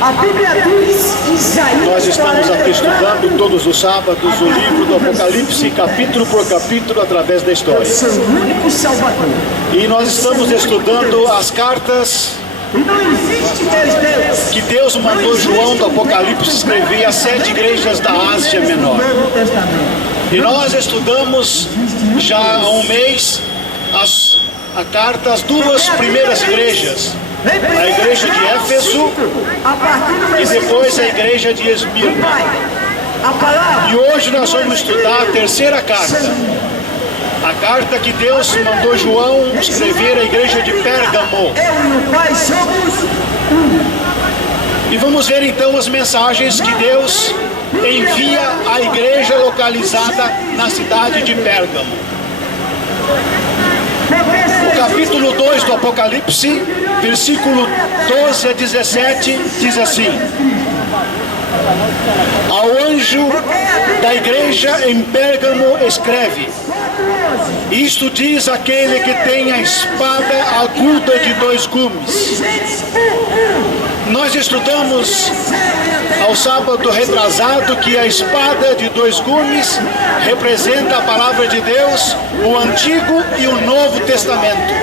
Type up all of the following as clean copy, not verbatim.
A Bíblia diz, Isaías. Nós estamos aqui estudando todos os sábados o livro do Apocalipse, capítulo por capítulo, através da história. Seu único Salvador. E nós estamos estudando as cartas E não existe dois deuses. que Deus mandou João do Apocalipse escrever às 7 igrejas da Ásia Menor. No Novo Testamento. E nós estudamos já há um mês a carta às 2 primeiras igrejas. A igreja de Éfeso A partir do e depois a igreja de Esmirna. Pai, a palavra E hoje nós vamos estudar a terceira carta. A carta que Deus mandou João escrever à igreja de Pérgamo. eu e o Pai somos E vamos ver então as mensagens que Deus envia à igreja localizada na cidade de Pérgamo. O capítulo 2 do Apocalipse, versículo 12 a 17, diz assim: Ao anjo da igreja em Pérgamo escreve: Isto diz aquele que tem a espada aguda de 2 gumes. Nós estudamos ao sábado retrasado que a espada de 2 gumes representa a palavra de Deus, o Antigo e o Novo Testamento.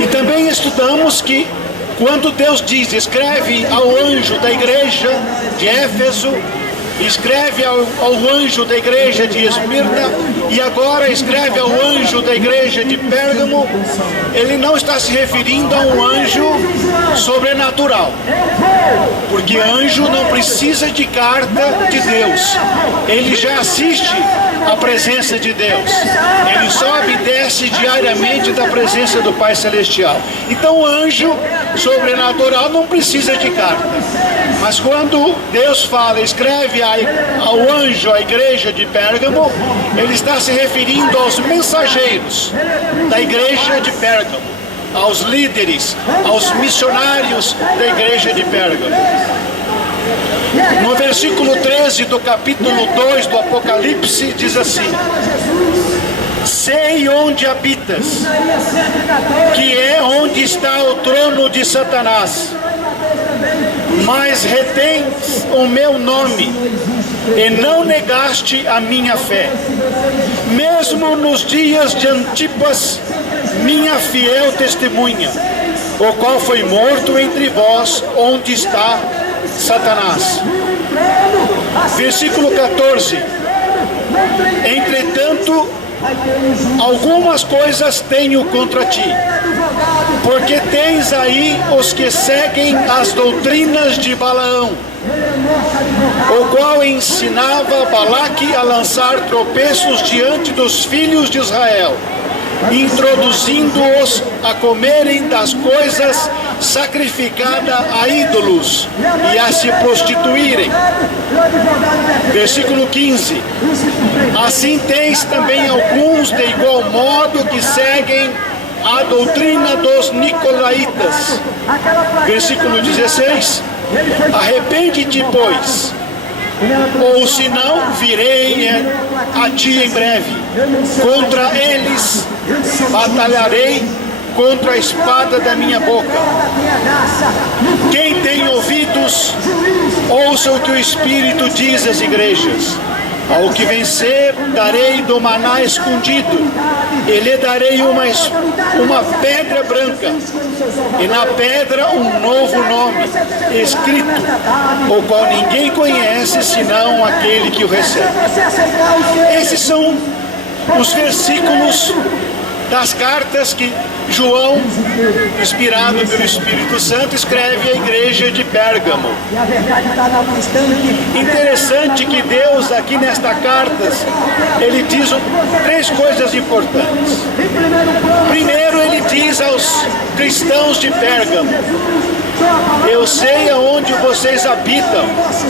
E também estudamos que quando Deus diz, escreve ao anjo da igreja de Éfeso, escreve ao anjo da igreja de Esmirna e agora escreve ao anjo da igreja de Pérgamo, ele não está se referindo a um anjo sobrenatural, porque anjo não precisa de carta de Deus, ele já assiste à presença de Deus, ele sobe e desce diariamente da presença do Pai Celestial. Então o anjo sobrenatural não precisa de carta. Mas quando Deus fala, escreve ao anjo, à igreja de Pérgamo, ele está se referindo aos mensageiros da igreja de Pérgamo, aos líderes, aos missionários da igreja de Pérgamo. No versículo 13 do capítulo 2 do Apocalipse diz assim: Sei onde habitas, que é onde está o trono de Satanás, mas retens o meu nome e não negaste a minha fé, mesmo nos dias de Antipas, minha fiel testemunha, o qual foi morto entre vós, onde está Satanás. Versículo 14: Entretanto, algumas coisas tenho contra ti, porque tens aí os que seguem as doutrinas de Balaão, o qual ensinava Balaque a lançar tropeços diante dos filhos de Israel, introduzindo-os a comerem das coisas sacrificadas a ídolos e a se prostituírem. Versículo 15: Assim tens também alguns de igual modo que seguem a doutrina dos nicolaítas. Versículo 16: Arrepende-te, pois, ou senão virei a ti em breve. Contra eles batalharei contra a espada da minha boca. Quem tem ouvidos, ouça o que o Espírito diz às igrejas. Ao que vencer, darei do maná escondido, e lhe darei uma pedra branca, e na pedra um novo nome, escrito, o qual ninguém conhece, senão aquele que o recebe. Esses são os versículos das cartas que João, inspirado pelo Espírito Santo, escreve à igreja de Pérgamo. Interessante que Deus, aqui nesta carta, ele diz 3 coisas importantes. Primeiro, ele diz aos cristãos de Pérgamo: eu sei aonde vocês habitam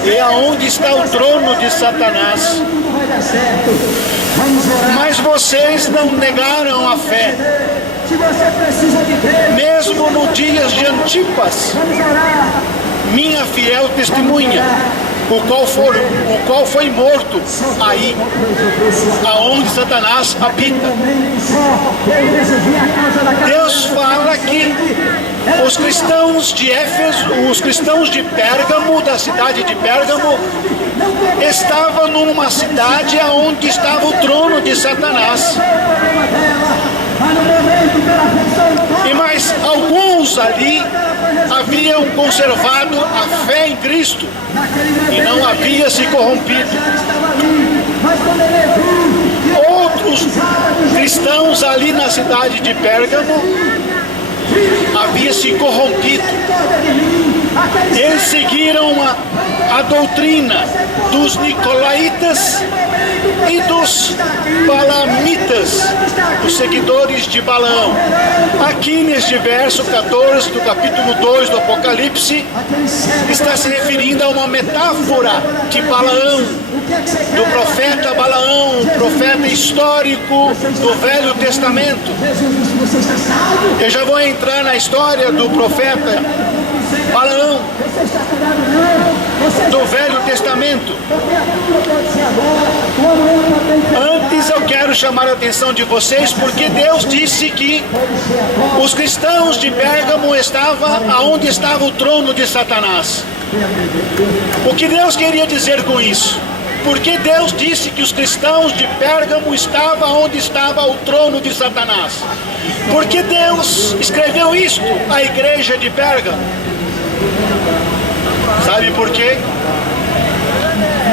e aonde está o trono de Satanás, mas vocês não negaram a fé, mesmo nos dias de Antipas, minha fiel testemunha, o qual foi morto aí, aonde Satanás habita. Deus fala que Os cristãos de Éfeso, os cristãos de Pérgamo, da cidade de Pérgamo, estavam numa cidade onde estava o trono de Satanás. E mais alguns ali haviam conservado a fé em Cristo e não havia se corrompido. Outros cristãos ali na cidade de Pérgamo havia se corrompido. Eles seguiram a doutrina dos nicolaítas e dos balamitas, os seguidores de Balaão. Aqui neste verso 14 do capítulo 2 do Apocalipse, está se referindo a uma metáfora de Balaão, do profeta Balaão, profeta histórico do Velho Testamento. Eu já vou entrar na história do profeta Balaão do Velho Testamento. Antes eu quero chamar a atenção de vocês porque Deus disse que os cristãos de Pérgamo estavam aonde estava o trono de Satanás. O que Deus queria dizer com isso? Porque Deus disse que os cristãos de Pérgamo estavam onde estava o trono de Satanás. Porque Deus escreveu isto à igreja de Pérgamo. Sabe por quê?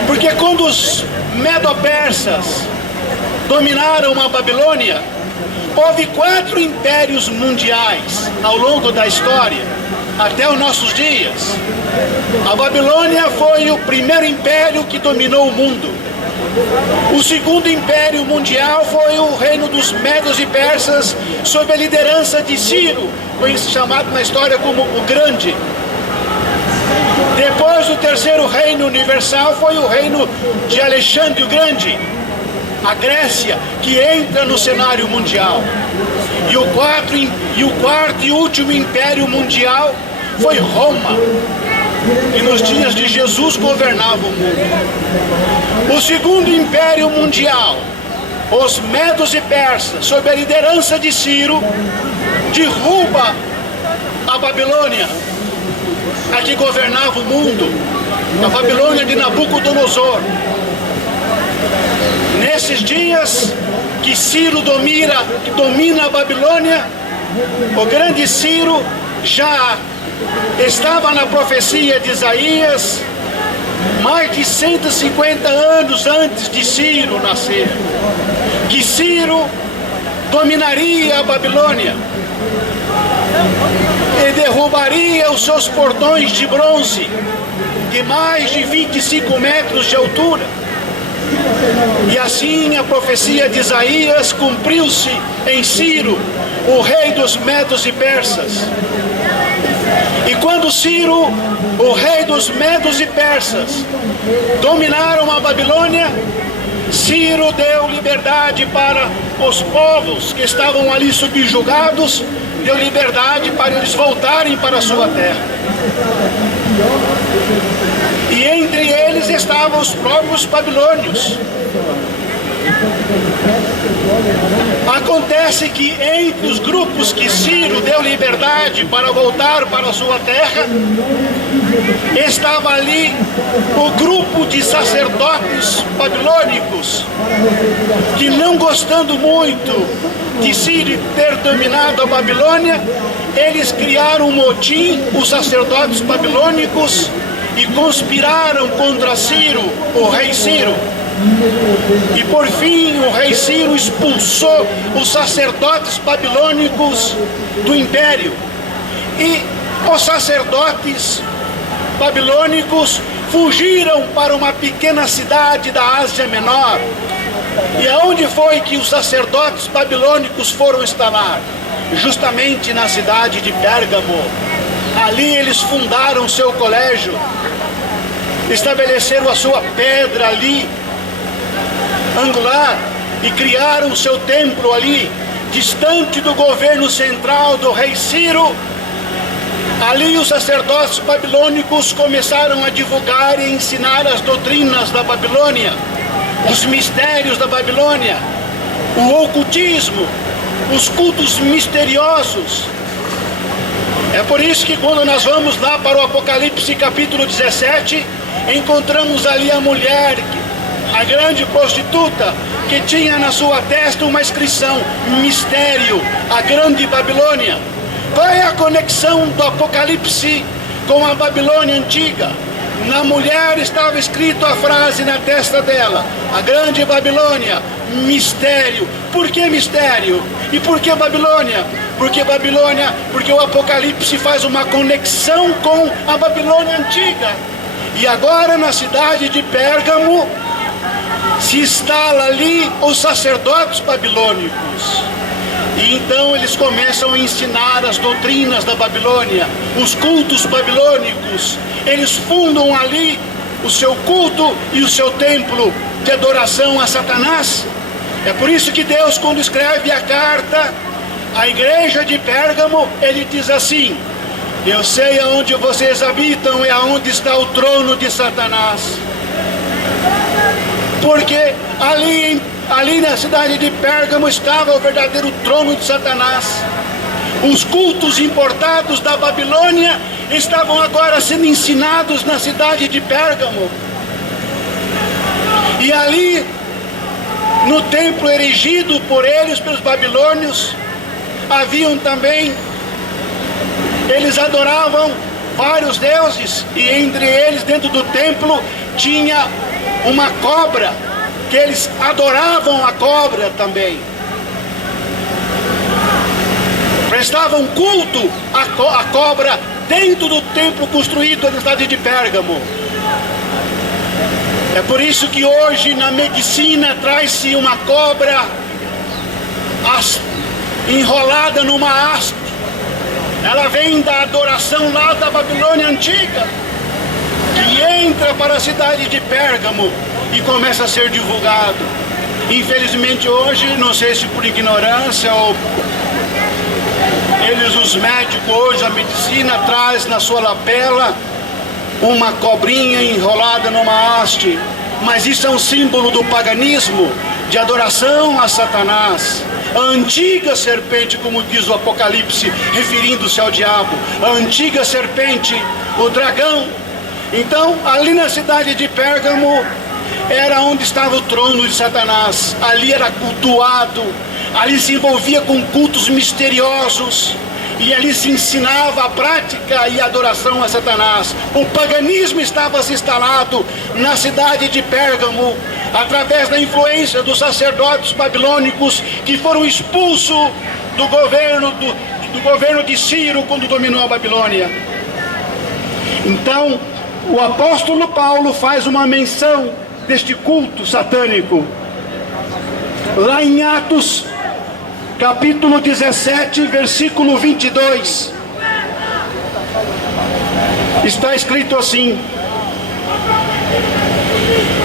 Porque quando os medo-persas dominaram a Babilônia, houve 4 impérios mundiais ao longo da história, até os nossos dias. A Babilônia foi o primeiro império que dominou o mundo. O segundo império mundial foi o reino dos Medos e Persas, sob a liderança de Ciro, chamado na história como o Grande. Depois, o terceiro reino universal foi o reino de Alexandre o Grande, a Grécia, que entra no cenário mundial. E o quarto e último império mundial foi Roma, que nos dias de Jesus governava o mundo. O segundo império mundial, os Medos e Persas, sob a liderança de Ciro, derruba a Babilônia, a que governava o mundo, a Babilônia de Nabucodonosor. Nesses dias que Ciro domina a Babilônia, o grande Ciro já estava na profecia de Isaías, mais de 150 anos antes de Ciro nascer, que Ciro dominaria a Babilônia e derrubaria os seus portões de bronze de mais de 25 metros de altura. E assim a profecia de Isaías cumpriu-se em Ciro, o rei dos Medos e Persas. E quando Ciro, o rei dos Medos e Persas, dominaram a Babilônia, Ciro deu liberdade para os povos que estavam ali subjugados, deu liberdade para eles voltarem para a sua terra. E entre eles estavam os próprios babilônios. Acontece que entre os grupos que Ciro deu liberdade para voltar para a sua terra, estava ali o grupo de sacerdotes babilônicos, que não gostando muito de Ciro ter dominado a Babilônia, eles criaram um motim, os sacerdotes babilônicos, e conspiraram contra Ciro, o rei Ciro. E por fim o rei Ciro expulsou os sacerdotes babilônicos do império. E os sacerdotes babilônicos fugiram para uma pequena cidade da Ásia Menor. E aonde foi que os sacerdotes babilônicos foram instalar? Justamente na cidade de Pérgamo. Ali eles fundaram seu colégio, estabeleceram a sua pedra ali, angular, e criaram seu templo ali, distante do governo central do rei Ciro. Ali os sacerdotes babilônicos começaram a divulgar e ensinar as doutrinas da Babilônia, os mistérios da Babilônia, o ocultismo, os cultos misteriosos. É por isso que quando nós vamos lá para o Apocalipse capítulo 17, encontramos ali a mulher, a grande prostituta, que tinha na sua testa uma inscrição: mistério, a grande Babilônia. Qual é a conexão do Apocalipse com a Babilônia antiga? Na mulher estava escrito a frase na testa dela: a grande Babilônia, mistério. Por que mistério? E por que Babilônia? Porque Babilônia, porque o Apocalipse faz uma conexão com a Babilônia antiga. E agora na cidade de Pérgamo se instala ali os sacerdotes babilônicos. E então eles começam a ensinar as doutrinas da Babilônia, os cultos babilônicos. Eles fundam ali o seu culto e o seu templo de adoração a Satanás. É por isso que Deus, quando escreve a carta à igreja de Pérgamo, ele diz assim: eu sei aonde vocês habitam e aonde está o trono de Satanás. Porque ali na cidade de Pérgamo estava o verdadeiro trono de Satanás. Os cultos importados da Babilônia estavam agora sendo ensinados na cidade de Pérgamo. E ali, no templo erigido por eles, pelos babilônios, haviam também, eles adoravam vários deuses, e entre eles, dentro do templo, tinha uma cobra, que eles adoravam a cobra também. Prestavam culto à cobra dentro do templo construído na cidade de Pérgamo. É por isso que hoje na medicina traz-se uma cobra enrolada numa haste. Ela vem da adoração lá da Babilônia antiga, que entra para a cidade de Pérgamo e começa a ser divulgado. Infelizmente hoje, não sei se por ignorância ou os médicos hoje, a medicina traz na sua lapela uma cobrinha enrolada numa haste. Mas isso é um símbolo do paganismo, de adoração a Satanás. A antiga serpente, como diz o Apocalipse, referindo-se ao diabo. A antiga serpente, o dragão. Então, ali na cidade de Pérgamo, era onde estava o trono de Satanás. Ali era cultuado, ali se envolvia com cultos misteriosos, e ali se ensinava a prática e a adoração a Satanás. O paganismo estava se instalado na cidade de Pérgamo, através da influência dos sacerdotes babilônicos, que foram expulsos do governo de Ciro, quando dominou a Babilônia. Então, o apóstolo Paulo faz uma menção deste culto satânico lá em Atos capítulo 17, versículo 22. Está escrito assim: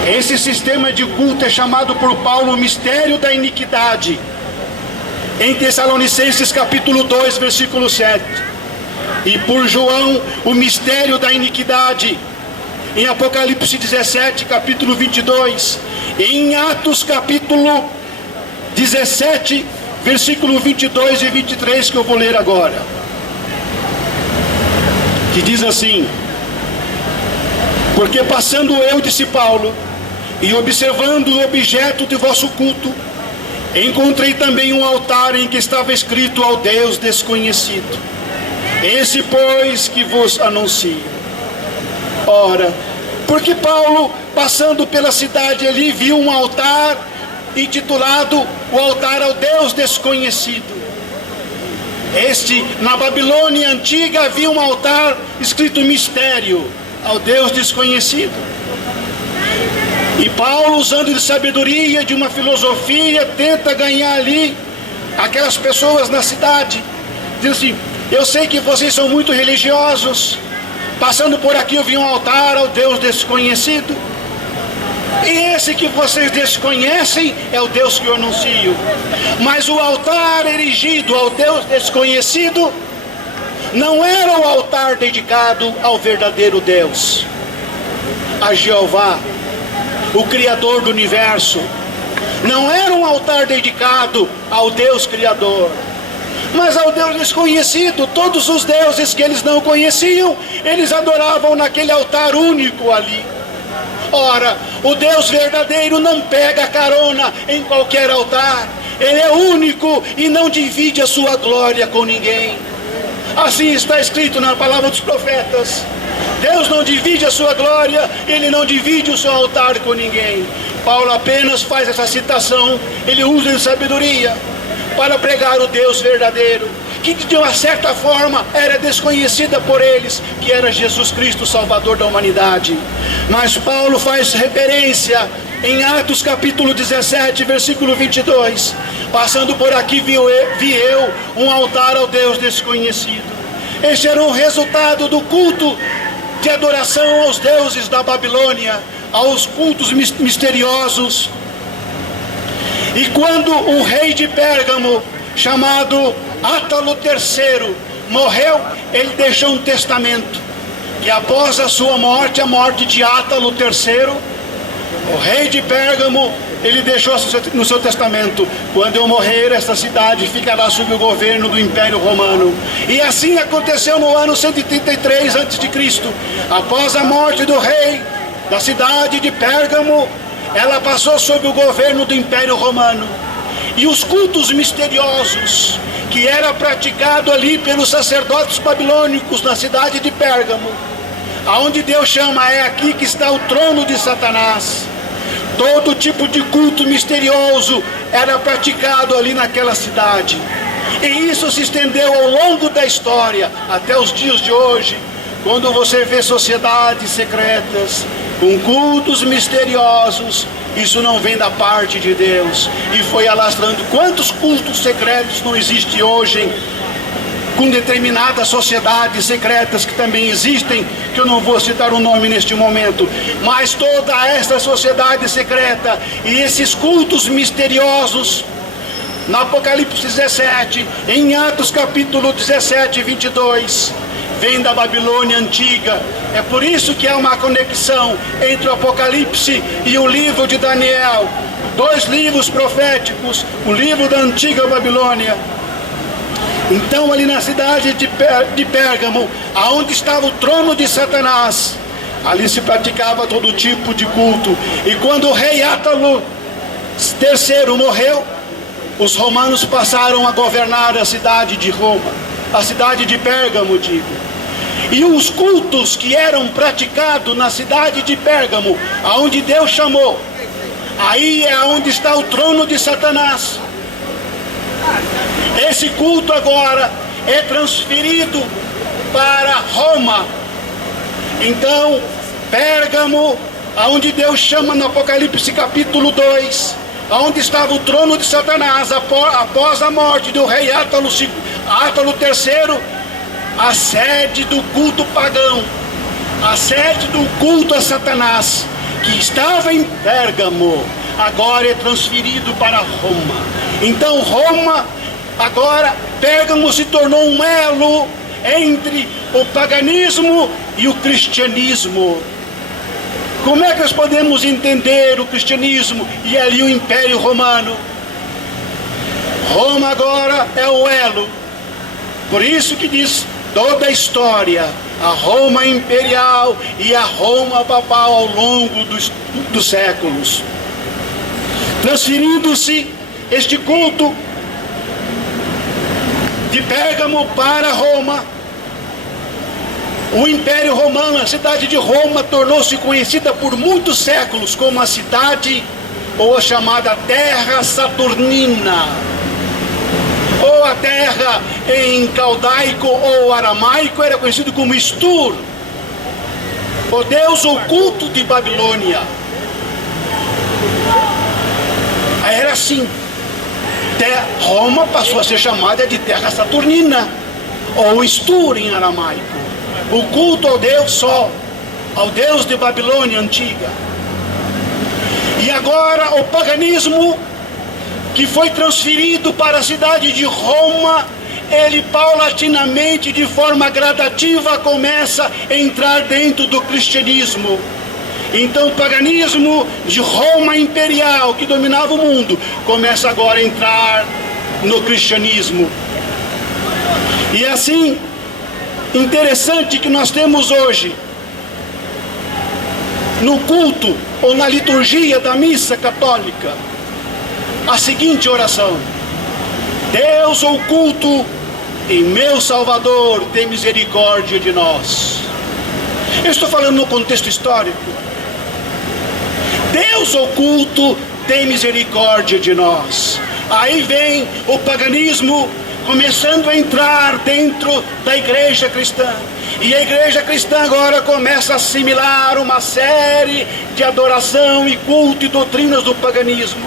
esse sistema de culto é chamado por Paulo o mistério da iniquidade, em Tessalonicenses capítulo 2, versículo 7. E por João, o mistério da iniquidade, em Apocalipse 17, capítulo 22. E em Atos capítulo 17, versículo 22 e 23, que eu vou ler agora, que diz assim: porque passando eu, disse Paulo, e observando o objeto de vosso culto, encontrei também um altar em que estava escrito ao Deus desconhecido. Esse, pois, que vos anuncio. Ora, porque Paulo, passando pela cidade ali, viu um altar intitulado o altar ao Deus desconhecido. Na Babilônia antiga havia um altar escrito mistério ao Deus desconhecido. E Paulo, usando de sabedoria, de uma filosofia, tenta ganhar ali aquelas pessoas na cidade. Diz assim: eu sei que vocês são muito religiosos, passando por aqui eu vi um altar ao Deus desconhecido. E esse que vocês desconhecem é o Deus que eu anuncio. Mas o altar erigido ao Deus desconhecido não era o altar dedicado ao verdadeiro Deus, a Jeová, o Criador do universo. Não era um altar dedicado ao Deus Criador, Mas ao Deus desconhecido, todos os deuses que eles não conheciam, eles adoravam naquele altar único ali. Ora, o Deus verdadeiro não pega carona em qualquer altar. Ele é único e não divide a sua glória com ninguém. Assim está escrito na palavra dos profetas. Deus não divide a sua glória, Ele não divide o seu altar com ninguém. Paulo apenas faz essa citação, ele usa de sabedoria para pregar o Deus verdadeiro, que de uma certa forma era desconhecida por eles, que era Jesus Cristo, Salvador da humanidade. Mas Paulo faz referência em Atos capítulo 17, versículo 22. Passando por aqui vi eu um altar ao Deus desconhecido. Este era um resultado do culto de adoração aos deuses da Babilônia, aos cultos misteriosos. E quando o rei de Pérgamo, chamado Átalo III, morreu, ele deixou um testamento, que após a sua morte, a morte de Átalo III, o rei de Pérgamo, ele deixou no seu testamento: quando eu morrer, esta cidade ficará sob o governo do Império Romano. E assim aconteceu no ano 133 a.C. Após a morte do rei da cidade de Pérgamo, ela passou sob o governo do Império Romano. E os cultos misteriosos que era praticado ali pelos sacerdotes babilônicos na cidade de Pérgamo, aonde Deus chama, é aqui que está o trono de Satanás. Todo tipo de culto misterioso era praticado ali naquela cidade. E isso se estendeu ao longo da história, até os dias de hoje, quando você vê sociedades secretas, com cultos misteriosos. Isso não vem da parte de Deus. E foi alastrando. Quantos cultos secretos não existem hoje, com determinadas sociedades secretas que também existem, que eu não vou citar o nome neste momento, mas toda essa sociedade secreta e esses cultos misteriosos, no Apocalipse 17, em Atos capítulo 17, 22, vem da Babilônia antiga. É por isso que há uma conexão entre o Apocalipse e o livro de Daniel, dois livros proféticos, o livro da antiga Babilônia. Então, ali na cidade de Pérgamo, aonde estava o trono de Satanás, ali se praticava todo tipo de culto. E quando o rei Átalo III morreu, os romanos passaram a governar a cidade de Roma, a cidade de Pérgamo, digo. E os cultos que eram praticados na cidade de Pérgamo, aonde Deus chamou, aí é onde está o trono de Satanás. Esse culto agora é transferido para Roma. Então, Pérgamo, aonde Deus chama no Apocalipse capítulo 2, aonde estava o trono de Satanás após a morte do rei Átalo III, a sede do culto pagão, a sede do culto a Satanás, que estava em Pérgamo, agora é transferido para Roma. Então Roma, agora Pérgamo se tornou um elo entre o paganismo e o cristianismo. Como é que nós podemos entender o cristianismo e ali o Império Romano? Roma agora é o elo. Por isso que diz toda a história, a Roma imperial e a Roma papal ao longo dos séculos. Transferindo-se este culto de Pérgamo para Roma, o Império Romano, a cidade de Roma, tornou-se conhecida por muitos séculos como a cidade, ou a chamada Terra Saturnina, ou a terra em caldaico ou aramaico era conhecido como Estur, o deus oculto de Babilônia. Era assim. Roma passou a ser chamada de Terra Saturnina, ou Estur em aramaico, o culto ao Deus Sol, ao Deus de Babilônia antiga. E agora o paganismo, que foi transferido para a cidade de Roma, ele paulatinamente, de forma gradativa, começa a entrar dentro do cristianismo. Então o paganismo de Roma imperial, que dominava o mundo, começa agora a entrar no cristianismo. E assim, interessante que nós temos hoje, no culto ou na liturgia da missa católica, a seguinte oração: Deus oculto em meu Salvador, tem misericórdia de nós. Eu estou falando no contexto histórico. Deus oculto, tem misericórdia de nós. Aí vem o paganismo começando a entrar dentro da igreja cristã. E a igreja cristã agora começa a assimilar uma série de adoração e culto e doutrinas do paganismo.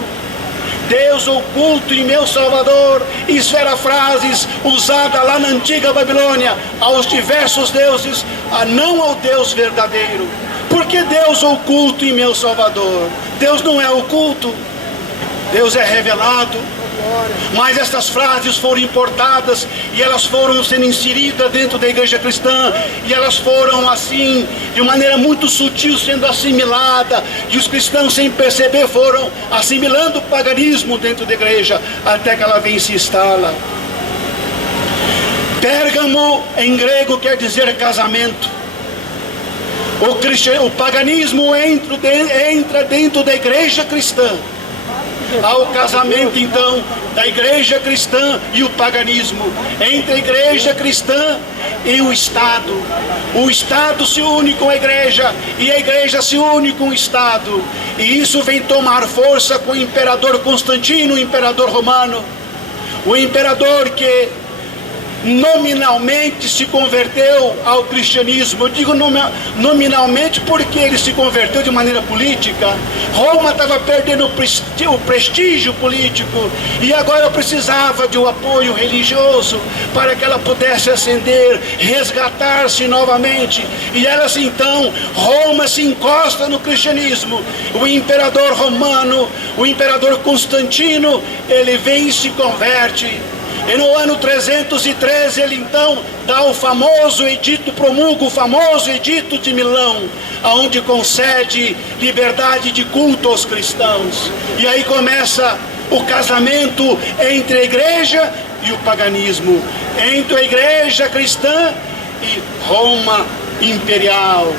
Deus oculto em meu Salvador, isso era frases usada lá na antiga Babilônia aos diversos deuses, não ao Deus verdadeiro. Por que Deus oculto em meu Salvador? Deus não é oculto, Deus é revelado. Mas estas frases foram importadas e elas foram sendo inseridas dentro da igreja cristã, e elas foram assim, de maneira muito sutil, sendo assimiladas, e os cristãos, sem perceber, foram assimilando o paganismo dentro da igreja, até que ela vem e se instala. Pérgamo em grego quer dizer casamento. O paganismo entra dentro da igreja cristã. Há o casamento então da igreja cristã e o paganismo, entre a igreja cristã e o Estado. O Estado se une com a igreja e a igreja se une com o Estado, e isso vem tomar força com o imperador Constantino, o imperador romano, o imperador que nominalmente se converteu ao cristianismo. Eu digo nominalmente porque ele se converteu de maneira política. Roma estava perdendo o prestígio político e agora precisava de um apoio religioso para que ela pudesse ascender, resgatar-se novamente. E ela assim, então, Roma se encosta no cristianismo. O imperador romano, o imperador Constantino, ele vem e se converte. E no ano 313 ele então dá o famoso edito, promulga o famoso edito de Milão, onde concede liberdade de culto aos cristãos. E aí começa o casamento entre a igreja e o paganismo, entre a igreja cristã e Roma imperial.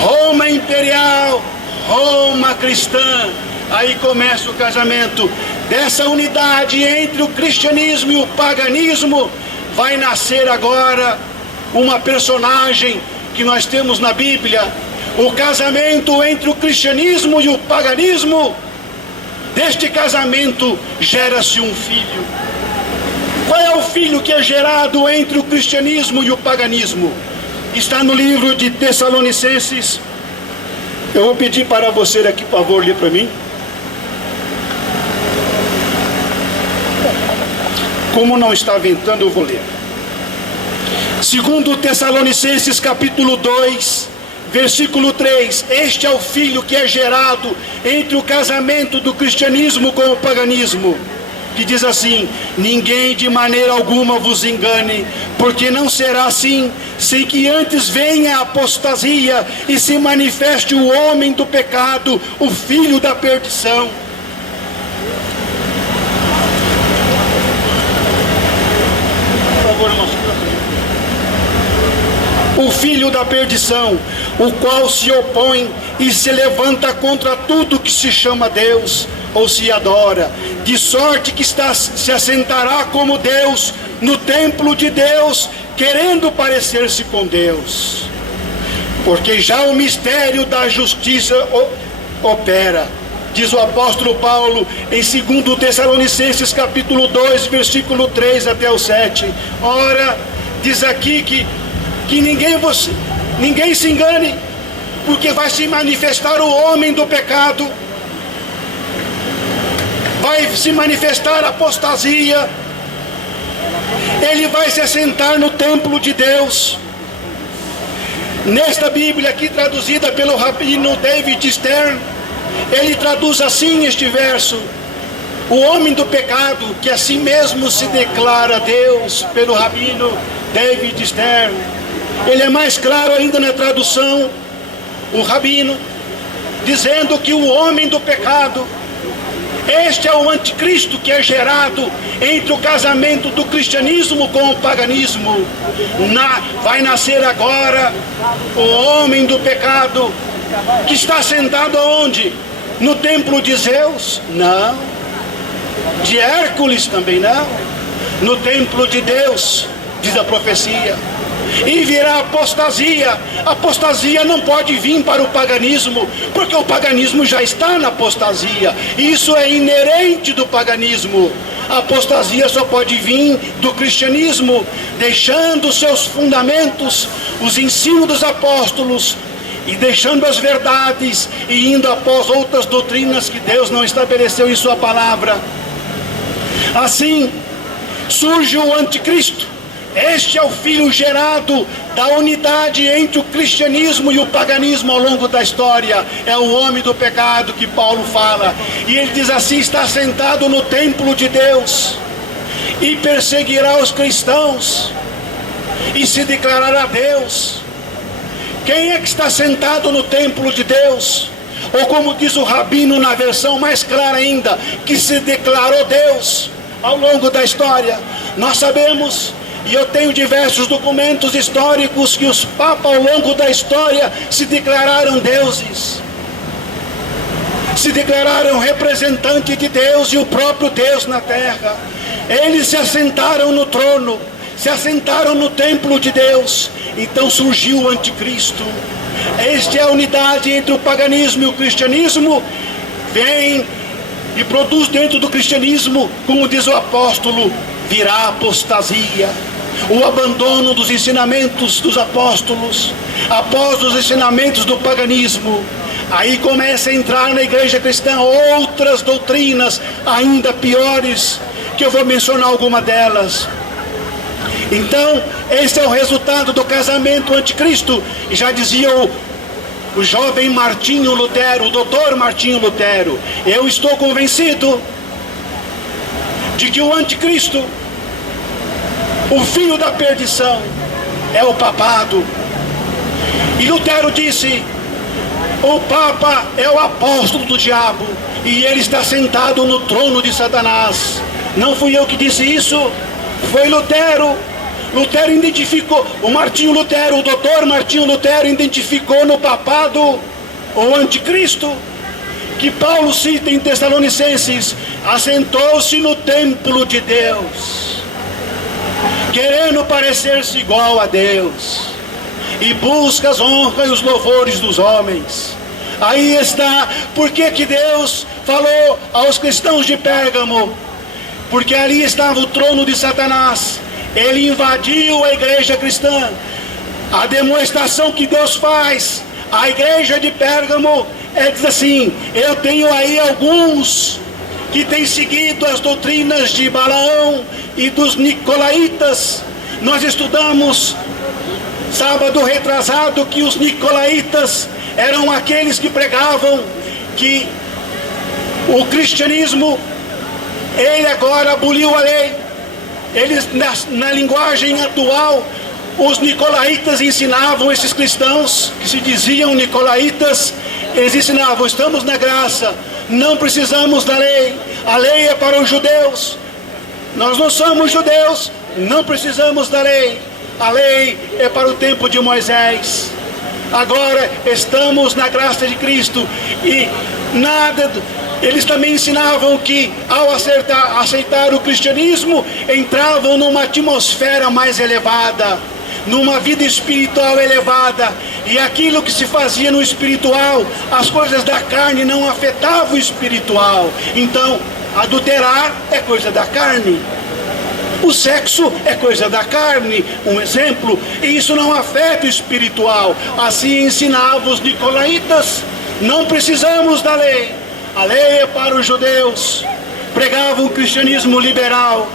Roma imperial, Roma cristã. Aí começa o casamento. Dessa unidade entre o cristianismo e o paganismo vai nascer agora uma personagem que nós temos na Bíblia. O casamento entre o cristianismo e o paganismo, deste casamento gera-se um filho. Qual é o filho que é gerado entre o cristianismo e o paganismo? Está no livro de Tessalonicenses. Eu vou pedir para você aqui, por favor, ler para mim. Como não está ventando, eu vou ler. Segundo Tessalonicenses capítulo 2, versículo 3. Este é o filho que é gerado entre o casamento do cristianismo com o paganismo, que diz assim: ninguém de maneira alguma vos engane, porque não será assim, sem que antes venha a apostasia e se manifeste o homem do pecado, o filho da perdição. O filho da perdição, o qual se opõe e se levanta contra tudo que se chama Deus ou se adora, de sorte que se assentará como Deus no templo de Deus, querendo parecer-se com Deus. Porque já o mistério da justiça opera, diz o apóstolo Paulo em 2 Tessalonicenses capítulo 2, versículo 3 até o 7. Ora, diz aqui que ninguém se engane, porque vai se manifestar o homem do pecado, vai se manifestar a apostasia, ele vai se assentar no templo de Deus. Nesta Bíblia aqui traduzida pelo rabino David Stern, ele traduz assim este verso: o homem do pecado, que assim mesmo se declara Deus, pelo rabino David Stern. Ele é mais claro ainda na tradução, o rabino, dizendo que o homem do pecado Este é o anticristo que é gerado entre o casamento do cristianismo com o paganismo. Vai nascer agora o homem do pecado, que está sentado aonde? No templo de Zeus? Não. De Hércules também não. No templo de Deus, diz a profecia. E virá apostasia. Apostasia não pode vir para o paganismo, porque o paganismo já está na apostasia. Isso é inerente do paganismo. A apostasia só pode vir do cristianismo, deixando seus fundamentos, os ensinos dos apóstolos, e deixando as verdades e indo após outras doutrinas que Deus não estabeleceu em sua palavra. Assim surge o anticristo. Este é o filho gerado da unidade entre o cristianismo e o paganismo ao longo da história. É o homem do pecado que Paulo fala. E ele diz assim: está sentado no templo de Deus e perseguirá os cristãos e se declarará Deus. Quem é que está sentado no templo de Deus? Ou como diz o Rabino na versão mais clara ainda, que se declarou Deus ao longo da história. Nós sabemos, e eu tenho diversos documentos históricos, que os papas ao longo da história se declararam deuses, se declararam representante de Deus e o próprio Deus na terra. Eles se assentaram no trono, se assentaram no templo de Deus. Então surgiu o anticristo. Esta é a unidade entre o paganismo e o cristianismo. Vem e produz dentro do cristianismo, como diz o apóstolo, virá apostasia, o abandono dos ensinamentos dos apóstolos, após os ensinamentos do paganismo. Aí começa a entrar na igreja cristã outras doutrinas ainda piores, que eu vou mencionar alguma delas. Então, esse é o resultado do casamento anticristo. E já dizia o jovem Martinho Lutero, o doutor Martinho Lutero: eu estou convencido de que o anticristo, o filho da perdição, é o papado. E Lutero disse: o Papa é o apóstolo do diabo e ele está sentado no trono de Satanás. Não fui eu que disse isso, foi Lutero. Lutero identificou, o doutor Martinho Lutero identificou no papado o anticristo, que Paulo cita em Tessalonicenses: assentou-se no templo de Deus, querendo parecer-se igual a Deus, e busca as honras e os louvores dos homens. Aí está, por que Deus falou aos cristãos de Pérgamo? Porque ali estava o trono de Satanás. Ele invadiu a igreja cristã. A demonstração que Deus faz à igreja de Pérgamo diz assim: eu tenho aí alguns que têm seguido as doutrinas de Balaão e dos nicolaítas. Nós estudamos sábado retrasado que os nicolaítas eram aqueles que pregavam que o cristianismo, ele agora aboliu a lei. Eles, na linguagem atual, os nicolaítas ensinavam, esses cristãos que se diziam nicolaítas, eles ensinavam: estamos na graça, não precisamos da lei, a lei é para os judeus, nós não somos judeus, não precisamos da lei, a lei é para o tempo de Moisés, agora estamos na graça de Cristo. E nada. Eles também ensinavam que, ao aceitar o cristianismo, entravam numa atmosfera mais elevada, numa vida espiritual elevada, e aquilo que se fazia no espiritual, as coisas da carne não afetavam o espiritual. Então, adulterar é coisa da carne, o sexo é coisa da carne, um exemplo, e isso não afeta o espiritual. Assim ensinavam os nicolaítas: não precisamos da lei, a lei é para os judeus. Pregavam o cristianismo liberal.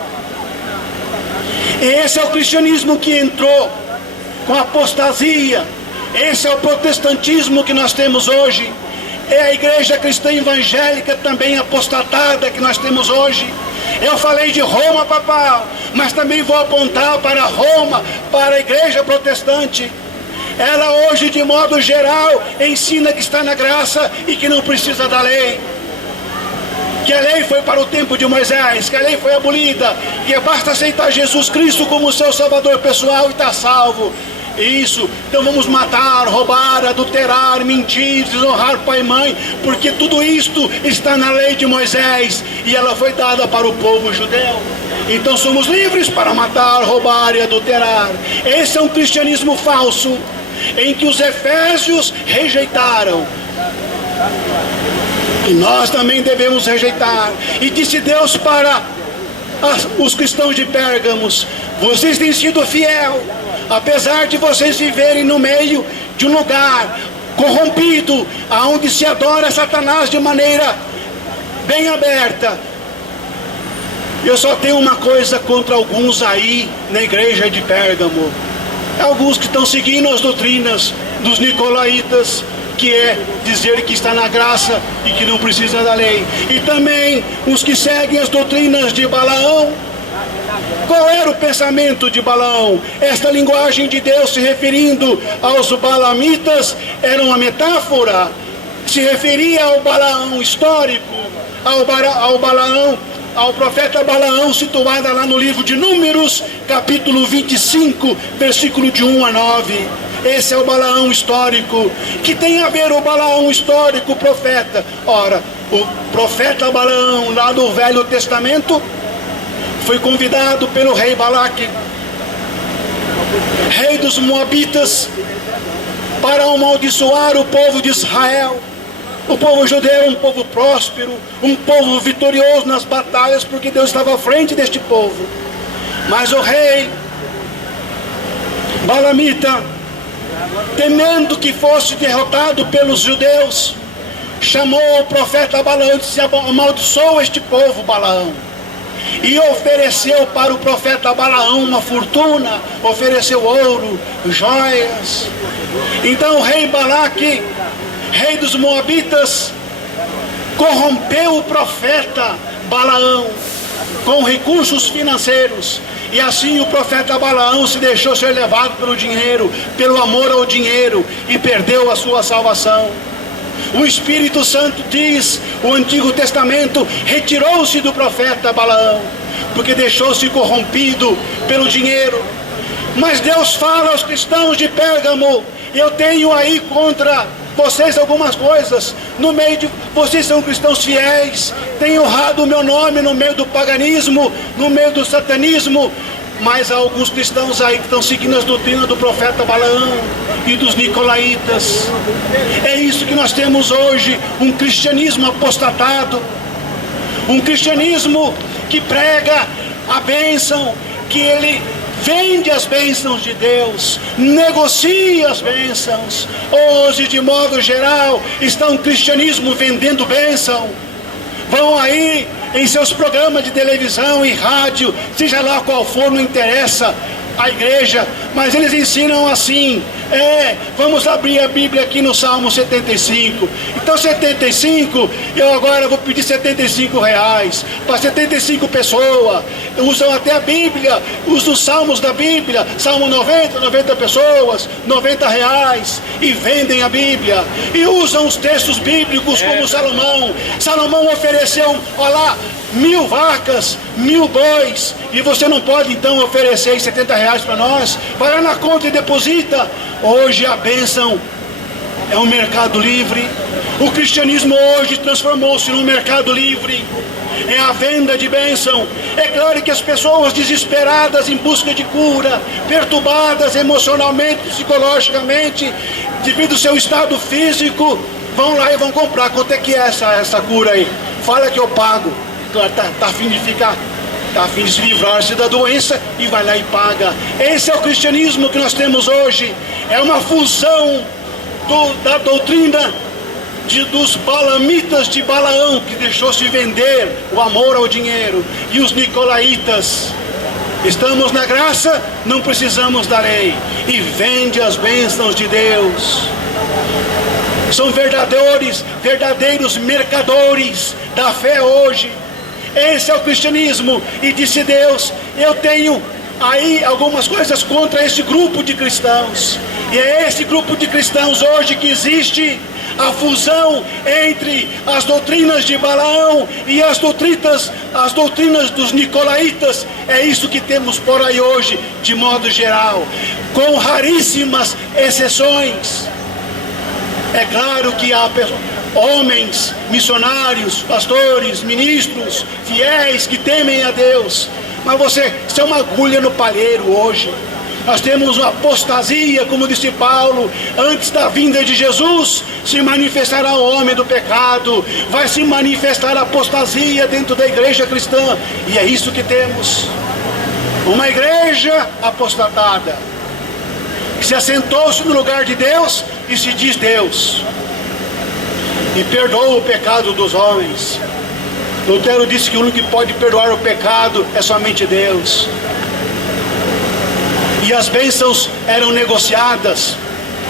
E esse é o cristianismo que entrou com a apostasia. Esse é o protestantismo que nós temos hoje. É a igreja cristã evangélica também apostatada que nós temos hoje. Eu falei de Roma papal, mas também vou apontar para Roma, para a igreja protestante. Ela hoje, de modo geral, ensina que está na graça e que não precisa da lei. que a lei foi para o tempo de Moisés, que a lei foi abolida, que basta aceitar Jesus Cristo como seu salvador pessoal e está salvo. Isso, então vamos matar, roubar, adulterar, mentir, desonrar pai e mãe, porque tudo isto está na lei de Moisés e ela foi dada para o povo judeu. Então somos livres para matar, roubar e adulterar. Esse é um cristianismo falso, em que os efésios rejeitaram. E nós também devemos rejeitar. E disse Deus para os cristãos de Pérgamos: vocês têm sido fiel, apesar de vocês viverem no meio de um lugar corrompido, aonde se adora Satanás de maneira bem aberta. Eu só tenho uma coisa contra alguns aí na igreja de Pérgamo. Alguns que estão seguindo as doutrinas dos nicolaítas, que é dizer que está na graça e que não precisa da lei. E também os que seguem as doutrinas de Balaão. Qual era o pensamento de Balaão? Esta linguagem de Deus se referindo aos balamitas era uma metáfora, se referia ao Balaão histórico, ao profeta Balaão, situada lá no livro de Números, capítulo 25, versículo de 1 a 9. Esse é o Balaão histórico. Que tem a ver o Balaão histórico, profeta? Ora, o profeta Balaão, lá do Velho Testamento, foi convidado pelo rei Balaque, rei dos Moabitas, para amaldiçoar o povo de Israel. O povo judeu é um povo próspero, um povo vitorioso nas batalhas, porque Deus estava à frente deste povo. Mas o rei Balamita, temendo que fosse derrotado pelos judeus, chamou o profeta Balaão e disse: amaldiçoa este povo, Balaão. E ofereceu para o profeta Balaão uma fortuna, ofereceu ouro, joias. Então o rei Balaque, rei dos Moabitas, corrompeu o profeta Balaão com recursos financeiros. E assim o profeta Balaão se deixou ser levado pelo dinheiro, pelo amor ao dinheiro, e perdeu a sua salvação. O Espírito Santo diz, o Antigo Testamento, retirou-se do profeta Balaão, porque deixou-se corrompido pelo dinheiro. Mas Deus fala aos cristãos de Pérgamo: eu tenho aí contra vocês algumas coisas. No meio de vocês são cristãos fiéis, têm honrado o meu nome no meio do paganismo, no meio do satanismo. Mas há alguns cristãos aí que estão seguindo as doutrinas do profeta Balaão e dos nicolaítas. É isso que nós temos hoje, um cristianismo apostatado, um cristianismo que prega a bênção, que ele vende as bênçãos de Deus, negocia as bênçãos. Hoje, de modo geral, está um cristianismo vendendo bênção. Vão aí em seus programas de televisão e rádio, seja lá qual for, não interessa a igreja, mas eles ensinam assim: vamos abrir a Bíblia aqui no Salmo 75. Então 75, eu agora vou pedir R$75 para 75 pessoas. Usam até a Bíblia, usam os salmos da Bíblia, Salmo 90 pessoas, R$90, e vendem a Bíblia, e usam os textos bíblicos como Salomão. Salomão ofereceu, olha lá, 1000 vacas, 1000 bois, e você não pode então oferecer R$70 para nós? Vai lá na conta e deposita. Hoje a bênção é um mercado livre. O cristianismo hoje transformou-se num mercado livre. É a venda de bênção. É claro que as pessoas desesperadas em busca de cura, perturbadas emocionalmente, psicologicamente, devido ao seu estado físico, vão lá e vão comprar. Quanto é que é essa cura aí? Fala que eu pago. Claro, tá a fim de ficar, tá a fim de se livrar-se da doença, e vai lá e paga. Esse é o cristianismo que nós temos hoje. É uma fusão da doutrina dos balamitas de Balaão, que deixou-se vender o amor ao dinheiro, e os nicolaítas. Estamos na graça, não precisamos da lei, e vende as bênçãos de Deus. São verdadeiros mercadores da fé hoje. Esse é o cristianismo. E disse Deus: eu tenho aí algumas coisas contra esse grupo de cristãos. E é esse grupo de cristãos hoje que existe a fusão entre as doutrinas de Balaão e as doutrinas dos nicolaítas. É isso que temos por aí hoje, de modo geral, com raríssimas exceções. É claro que há homens, missionários, pastores, ministros, fiéis que temem a Deus, mas você é uma agulha no palheiro hoje. Nós temos uma apostasia, como disse Paulo, antes da vinda de Jesus, se manifestará o homem do pecado, vai se manifestar a apostasia dentro da igreja cristã, e é isso que temos, uma igreja apostatada, que se assentou-se no lugar de Deus e se diz Deus, e perdoa o pecado dos homens. Lutero disse que o único que pode perdoar o pecado é somente Deus. E as bênçãos eram negociadas,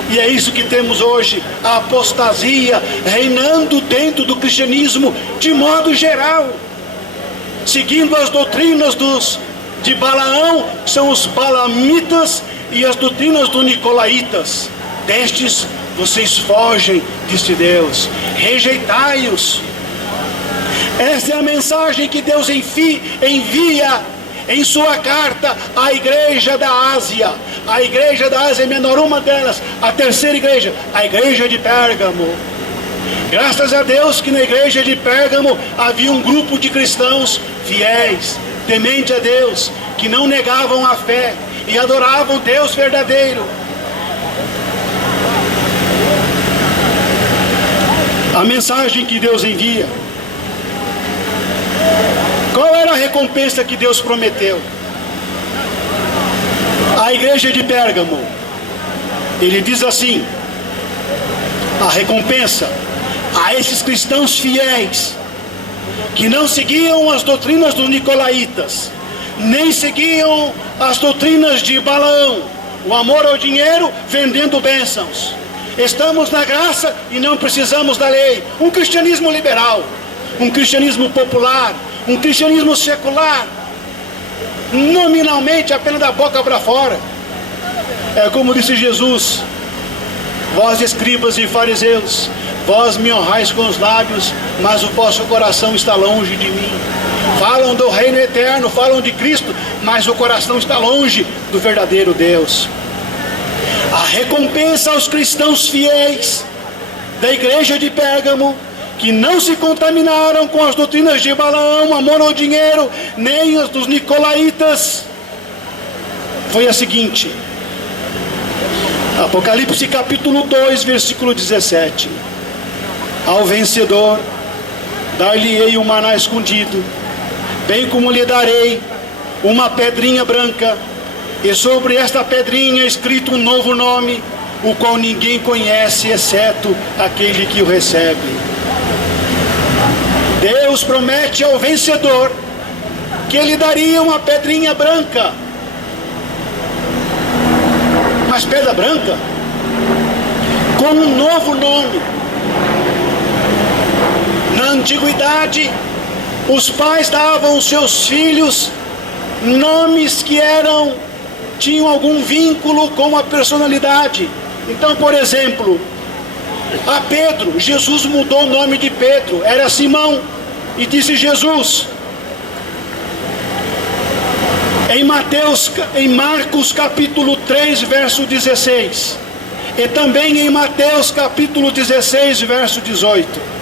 e é isso que temos hoje, a apostasia reinando dentro do cristianismo de modo geral, seguindo as doutrinas de Balaão, que são os balamitas, e as doutrinas dos nicolaítas. Destes vocês fogem, disse Deus, rejeitai-os. Essa é a mensagem que Deus envia em sua carta à igreja da Ásia. A igreja da Ásia Menor, uma delas, a terceira igreja, a igreja de Pérgamo. Graças a Deus que na igreja de Pérgamo havia um grupo de cristãos fiéis, temente a Deus, que não negavam a fé e adoravam o Deus verdadeiro. A mensagem que Deus envia. Qual era a recompensa que Deus prometeu à igreja de Pérgamo? Ele diz assim: a recompensa a esses cristãos fiéis que não seguiam as doutrinas dos nicolaítas, nem seguiam as doutrinas de Balaão, o amor ao dinheiro vendendo bênçãos. Estamos na graça e não precisamos da lei. Um cristianismo liberal, um cristianismo popular, um cristianismo secular, nominalmente apenas da boca para fora. É como disse Jesus: vós escribas e fariseus, vós me honrais com os lábios, mas o vosso coração está longe de mim. Falam do reino eterno, falam de Cristo, mas o coração está longe do verdadeiro Deus. A recompensa aos cristãos fiéis da igreja de Pérgamo, que não se contaminaram com as doutrinas de Balaão, amor ao dinheiro, nem as dos nicolaítas, foi a seguinte: Apocalipse capítulo 2, versículo 17: ao vencedor dar-lhe-ei um maná escondido, bem como lhe darei uma pedrinha branca, e sobre esta pedrinha escrito um novo nome, o qual ninguém conhece, exceto aquele que o recebe. Deus promete ao vencedor que ele daria uma pedrinha branca. Mas pedra branca com um novo nome. Na antiguidade, os pais davam aos seus filhos nomes que tinham algum vínculo com a personalidade. Então, por exemplo, a Pedro, Jesus mudou o nome de Pedro, era Simão, e disse Jesus. Em Marcos capítulo 3, verso 16, e também em Mateus capítulo 16, verso 18,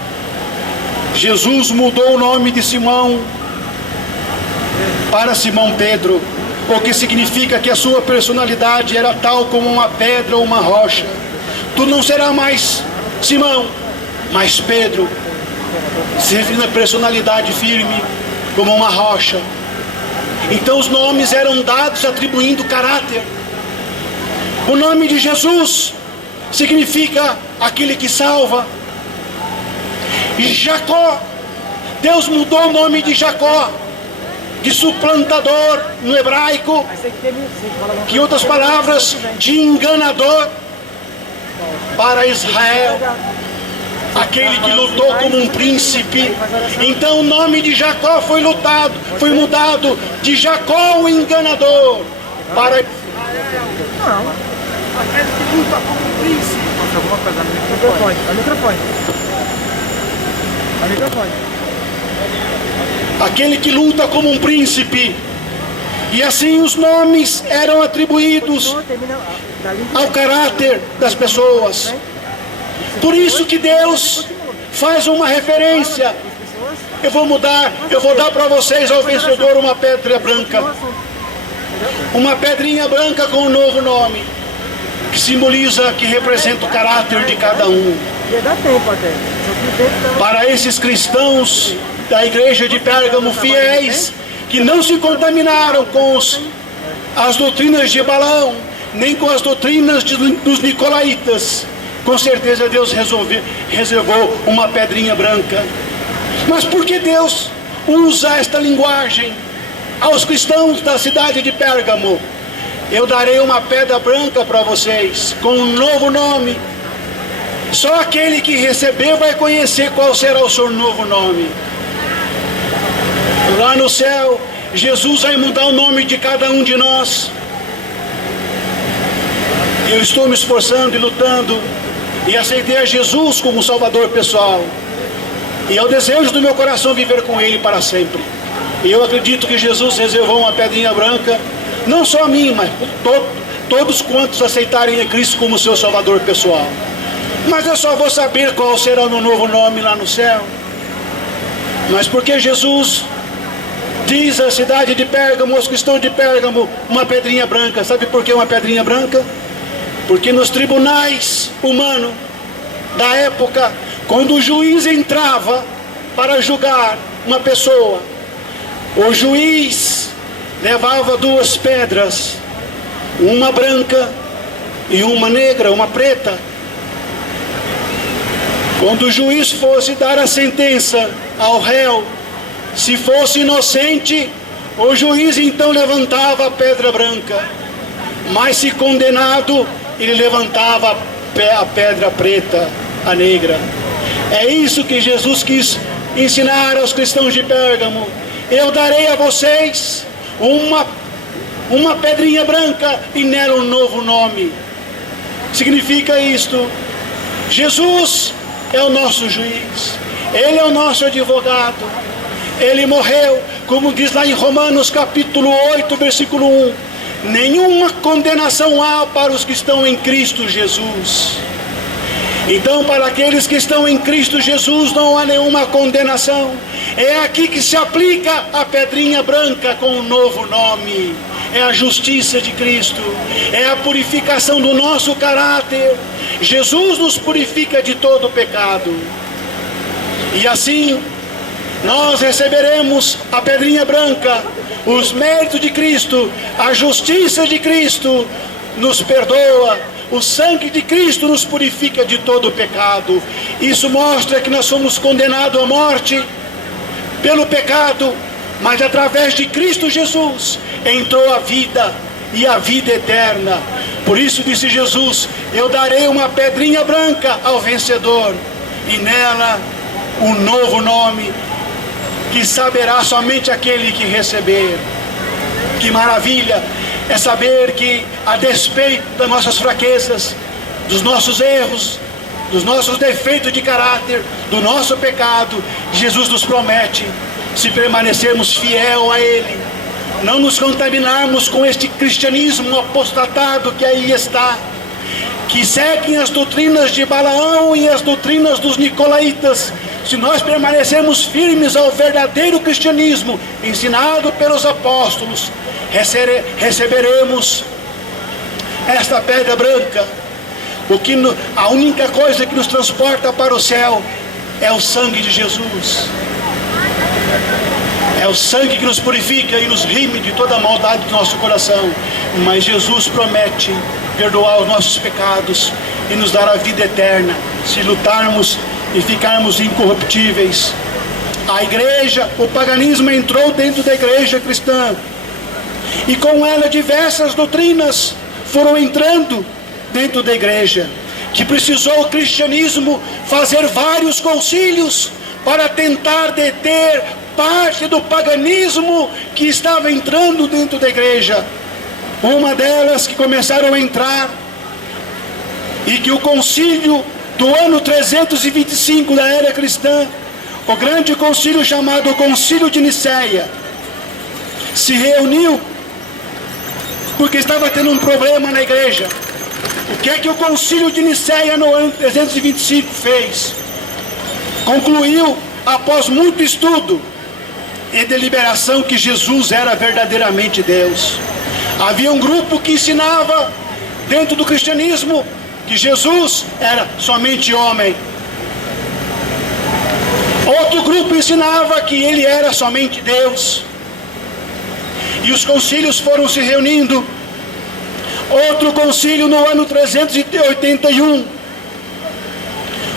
Jesus mudou o nome de Simão para Simão Pedro, o que significa que a sua personalidade era tal como uma pedra ou uma rocha. Tu não será mais Simão, mas Pedro, servindo a personalidade firme como uma rocha. Então os nomes eram dados atribuindo caráter. O nome de Jesus significa aquele que salva. Jacó, Deus mudou o nome de Jacó de suplantador no hebraico, que em outras palavras, de enganador, para Israel, aquele que lutou como um príncipe. Então o nome de Jacó foi mudado de Jacó o enganador para Aquele que luta como um príncipe. Nossa, alguma coisa no microfone. No microfone. No microfone. Aquele que luta como um príncipe. E assim os nomes eram atribuídos ao caráter das pessoas. Por isso que Deus faz uma referência. Eu vou mudar, eu vou dar para vocês ao vencedor uma pedra branca. Uma pedrinha branca com um novo nome. Que simboliza, que representa o caráter de cada um. Ia dar tempo até. Para esses cristãos da igreja de Pérgamo fiéis, que não se contaminaram com as doutrinas de Balaão, nem com as doutrinas dos nicolaítas, com certeza Deus reservou uma pedrinha branca. Mas por que Deus usa esta linguagem aos cristãos da cidade de Pérgamo? Eu darei uma pedra branca para vocês, com um novo nome. Só aquele que receber vai conhecer qual será o seu novo nome. Lá no céu, Jesus vai mudar o nome de cada um de nós. Eu estou me esforçando e lutando, e aceitei a Jesus como Salvador pessoal. E é o desejo do meu coração viver com Ele para sempre. E eu acredito que Jesus reservou uma pedrinha branca, não só a mim, mas todos quantos aceitarem a Cristo como seu Salvador pessoal. Mas eu só vou saber qual será o meu novo nome lá no céu. Mas porque Jesus diz à cidade de Pérgamo, aos cristãos de Pérgamo, uma pedrinha branca. Sabe por que uma pedrinha branca? Porque nos tribunais humanos da época, quando o juiz entrava para julgar uma pessoa, o juiz levava duas pedras, uma branca e uma negra, uma preta. Quando o juiz fosse dar a sentença ao réu, se fosse inocente, o juiz então levantava a pedra branca. Mas se condenado, ele levantava a pedra preta, a negra. É isso que Jesus quis ensinar aos cristãos de Pérgamo. Eu darei a vocês uma pedrinha branca e nela um novo nome. Significa isto: Jesus é o nosso juiz, Ele é o nosso advogado. Ele morreu, como diz lá em Romanos capítulo 8, versículo 1. Nenhuma condenação há para os que estão em Cristo Jesus. Então, para aqueles que estão em Cristo Jesus, não há nenhuma condenação. É aqui que se aplica a pedrinha branca com um novo nome. É a justiça de Cristo, é a purificação do nosso caráter. Jesus nos purifica de todo o pecado. E assim, nós receberemos a pedrinha branca, os méritos de Cristo, a justiça de Cristo nos perdoa, o sangue de Cristo nos purifica de todo o pecado. Isso mostra que nós somos condenados à morte pelo pecado, mas através de Cristo Jesus entrou a vida e a vida eterna. Por isso disse Jesus: eu darei uma pedrinha branca ao vencedor, e nela um novo nome, que saberá somente aquele que receber. Que maravilha é saber que, a despeito das nossas fraquezas, dos nossos erros, dos nossos defeitos de caráter, do nosso pecado, Jesus nos promete, se permanecermos fiel a Ele, não nos contaminarmos com este cristianismo apostatado que aí está, que seguem as doutrinas de Balaão e as doutrinas dos nicolaítas. Se nós permanecermos firmes ao verdadeiro cristianismo ensinado pelos apóstolos, receberemos esta pedra branca. A única coisa que nos transporta para o céu é o sangue de Jesus. É o sangue que nos purifica e nos rime de toda a maldade do nosso coração. Mas Jesus promete perdoar os nossos pecados e nos dar a vida eterna, se lutarmos e ficarmos incorruptíveis. A igreja, o paganismo entrou dentro da igreja cristã, e com ela diversas doutrinas foram entrando dentro da igreja, que precisou o cristianismo fazer vários concílios para tentar deter parte do paganismo que estava entrando dentro da igreja. Uma delas que começaram a entrar e que o concílio do ano 325 da era cristã, o grande concílio chamado Concílio de Nicéia, se reuniu porque estava tendo um problema na igreja. O que é que o Concílio de Nicéia no ano 325 fez? Concluiu, após muito estudo e deliberação, que Jesus era verdadeiramente Deus. Havia um grupo que ensinava dentro do cristianismo que Jesus era somente homem. Outro grupo ensinava que ele era somente Deus. E os concílios foram se reunindo. Outro concílio no ano 381,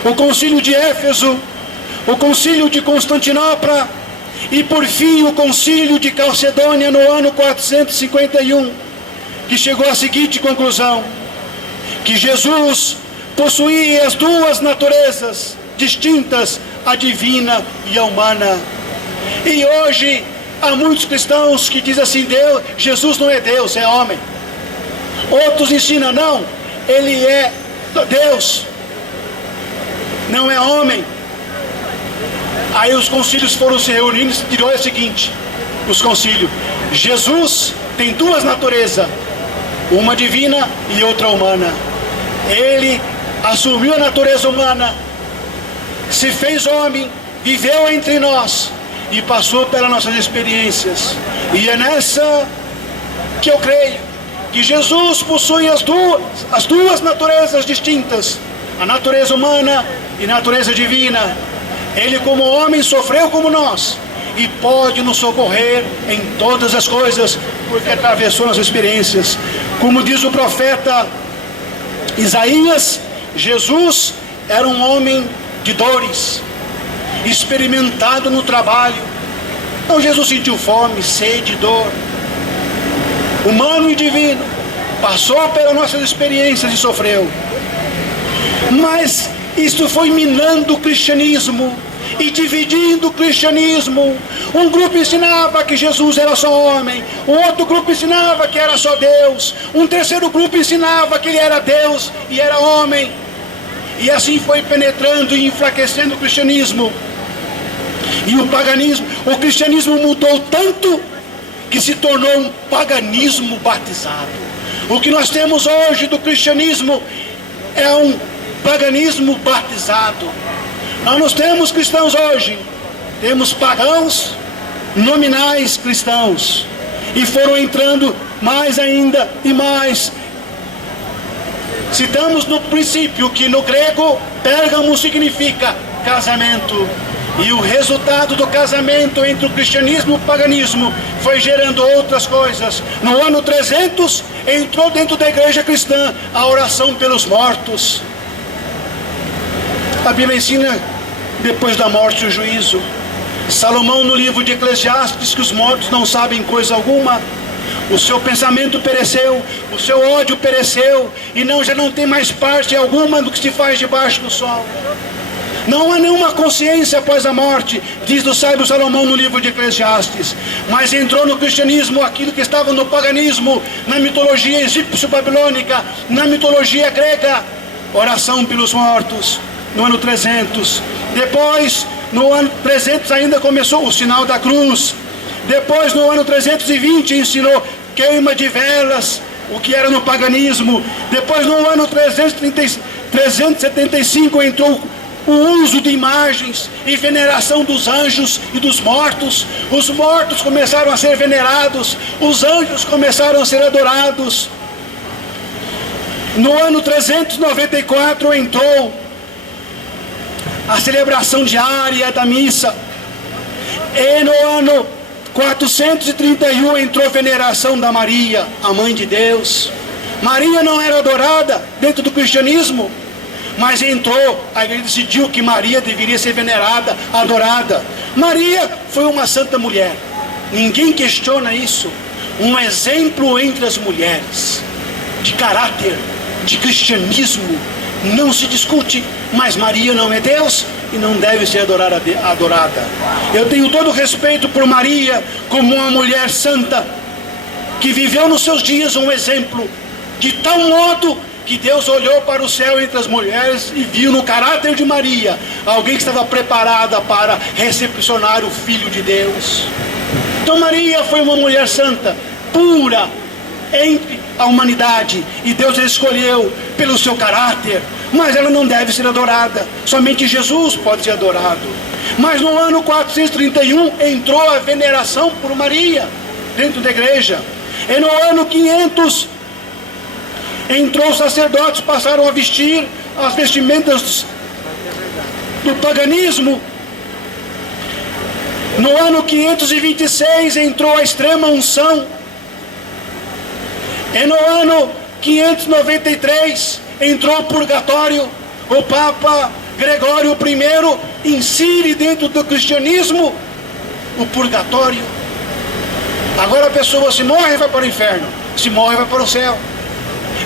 o concílio de Éfeso, o concílio de Constantinopla e por fim o concílio de Calcedônia no ano 451, que chegou à seguinte conclusão: que Jesus possuía as duas naturezas distintas, a divina e a humana. E hoje há muitos cristãos que dizem assim: Jesus não é Deus, é homem. Outros ensinam: não, ele é Deus, não é homem. Aí os concílios foram se reunindo e dirão o seguinte: os concílios, Jesus tem duas naturezas, uma divina e outra humana. Ele assumiu a natureza humana, se fez homem, viveu entre nós e passou pelas nossas experiências. E é nessa que eu creio que Jesus possui as duas naturezas distintas, a natureza humana e a natureza divina. Ele, como homem, sofreu como nós e pode nos socorrer em todas as coisas, porque atravessou nossas experiências. Como diz o profeta Isaías, Jesus era um homem de dores, experimentado no trabalho. Então Jesus sentiu fome, sede, dor, humano e divino, passou pelas nossas experiências e sofreu. Mas isto foi minando o cristianismo e dividindo o cristianismo. Um grupo ensinava que Jesus era só homem, o outro grupo ensinava que era só Deus, um terceiro grupo ensinava que ele era Deus e era homem. E assim foi penetrando e enfraquecendo o cristianismo. E o paganismo, o cristianismo mudou tanto que se tornou um paganismo batizado. O que nós temos hoje do cristianismo é um paganismo batizado. Nós não temos cristãos hoje, temos pagãos nominais cristãos, e foram entrando mais ainda e mais. Citamos no princípio que no grego Pérgamo significa casamento, e o resultado do casamento entre o cristianismo e o paganismo foi gerando outras coisas. No ano 300 entrou dentro da igreja cristã a oração pelos mortos. A Bíblia ensina depois da morte o juízo. Salomão, no livro de Eclesiastes, diz que os mortos não sabem coisa alguma. O seu pensamento pereceu, o seu ódio pereceu, e já não tem mais parte alguma do que se faz debaixo do sol. Não há nenhuma consciência após a morte, diz o sábio Salomão no livro de Eclesiastes. Mas entrou no cristianismo aquilo que estava no paganismo, na mitologia egípcio-babilônica, na mitologia grega: oração pelos mortos, no ano 300. Depois, no ano 300 ainda começou o sinal da cruz. Depois, no ano 320, ensinou queima de velas, o que era no paganismo. Depois, no ano 375, entrou o uso de imagens e veneração dos anjos e dos mortos. Os mortos começaram a ser venerados, os anjos começaram a ser adorados. No ano 394 entrou a celebração diária da missa, e no ano 431 entrou a veneração da Maria, a mãe de Deus. Maria não era adorada dentro do cristianismo, mas entrou, a igreja decidiu que Maria deveria ser venerada, adorada. Maria foi uma santa mulher, ninguém questiona isso, um exemplo entre as mulheres, de caráter, de cristianismo, não se discute. Mas Maria não é Deus e não deve ser adorada. Eu tenho todo o respeito por Maria como uma mulher santa, que viveu nos seus dias um exemplo, de tal modo que Deus olhou para o céu entre as mulheres e viu no caráter de Maria alguém que estava preparada para recepcionar o Filho de Deus. Então Maria foi uma mulher santa, pura entre a humanidade, e Deus a escolheu pelo seu caráter, mas ela não deve ser adorada, somente Jesus pode ser adorado. Mas no ano 431 entrou a veneração por Maria dentro da igreja, e no ano 500 entrou os sacerdotes, passaram a vestir as vestimentas do paganismo. No ano 526 entrou a extrema unção, e no ano 593 entrou o purgatório. O Papa Gregório I insere dentro do cristianismo o purgatório. Agora a pessoa se morre vai para o inferno, se morre vai para o céu.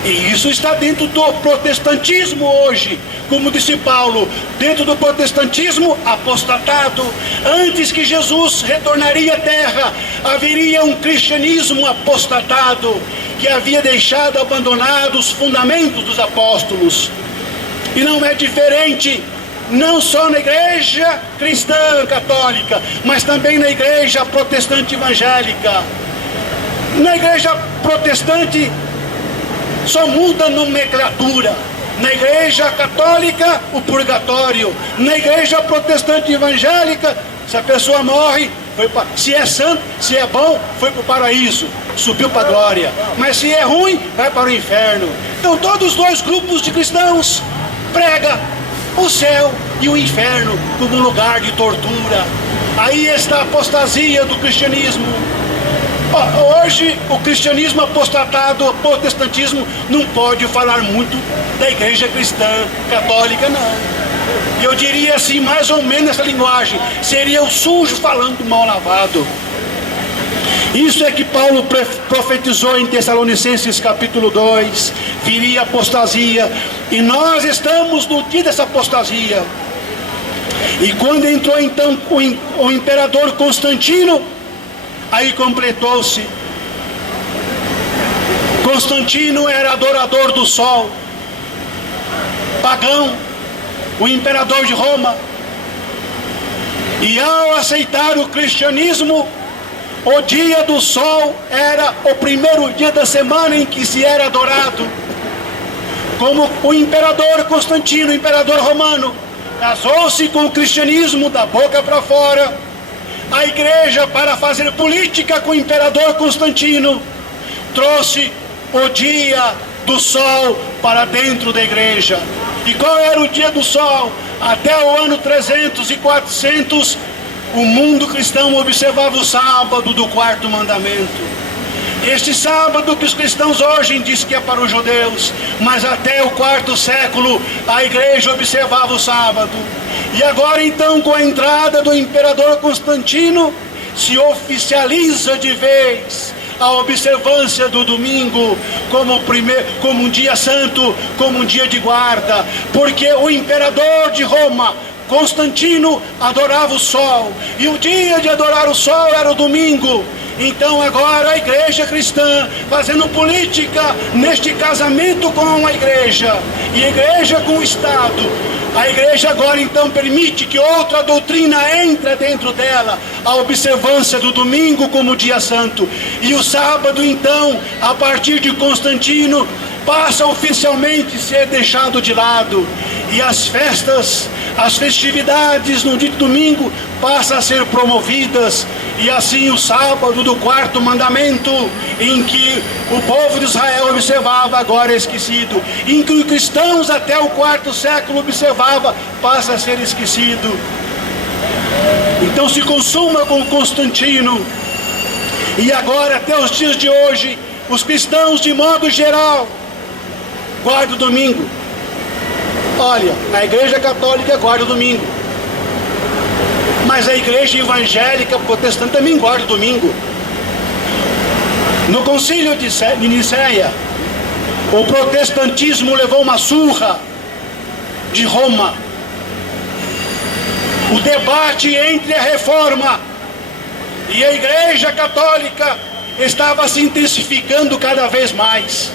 E isso está dentro do protestantismo hoje. Como disse Paulo, dentro do protestantismo apostatado, antes que Jesus retornaria à terra, haveria um cristianismo apostatado, que havia deixado abandonados os fundamentos dos apóstolos. E não é diferente, não só na igreja cristã católica, mas também na igreja protestante evangélica. Na igreja protestante só muda a nomenclatura. Na igreja católica, o purgatório. Na igreja protestante evangélica, se a pessoa morre, se é santo, se é bom, foi para o paraíso, subiu para a glória. Mas se é ruim, vai para o inferno. Então todos os dois grupos de cristãos pregam o céu e o inferno como lugar de tortura. Aí está a apostasia do cristianismo. Hoje o cristianismo apostatado, o protestantismo, não pode falar muito da igreja cristã católica, não. Eu diria assim, mais ou menos essa linguagem, seria o sujo falando mal lavado. Isso é que Paulo profetizou em Tessalonicenses capítulo 2, viria a apostasia, e nós estamos no dia dessa apostasia. E quando entrou então o imperador Constantino, aí completou-se. Constantino era adorador do sol, pagão, o imperador de Roma. E ao aceitar o cristianismo, o dia do sol era o primeiro dia da semana em que se era adorado. Como o imperador Constantino, o imperador romano, casou-se com o cristianismo da boca para fora, a igreja, para fazer política com o imperador Constantino, trouxe o dia do sol para dentro da igreja. E qual era o dia do sol? Até o ano 300 e 400, o mundo cristão observava o sábado do quarto mandamento. Este sábado que os cristãos hoje dizem que é para os judeus, mas até o quarto século a igreja observava o sábado. E agora então, com a entrada do imperador Constantino, se oficializa de vez a observância do domingo como um dia santo, como um dia de guarda, porque o imperador de Roma, Constantino, adorava o sol, e o dia de adorar o sol era o domingo. Então agora a igreja cristã fazendo política neste casamento com a igreja e a igreja com o Estado. A igreja agora então permite que outra doutrina entre dentro dela, a observância do domingo como dia santo. E o sábado então, a partir de Constantino, passa oficialmente a ser deixado de lado. E as festas, as festividades no dia de domingo passam a ser promovidas. E assim o sábado do quarto mandamento, em que o povo de Israel observava, agora é esquecido. Em que os cristãos até o quarto século observava, passa a ser esquecido. Então se consuma com Constantino. E agora até os dias de hoje, os cristãos de modo geral guardam o domingo. Olha, a igreja católica guarda o domingo, mas a igreja evangélica protestante também guarda o domingo. No concílio de Nicéia, o protestantismo levou uma surra de Roma. O debate entre a reforma e a igreja católica estava se intensificando cada vez mais,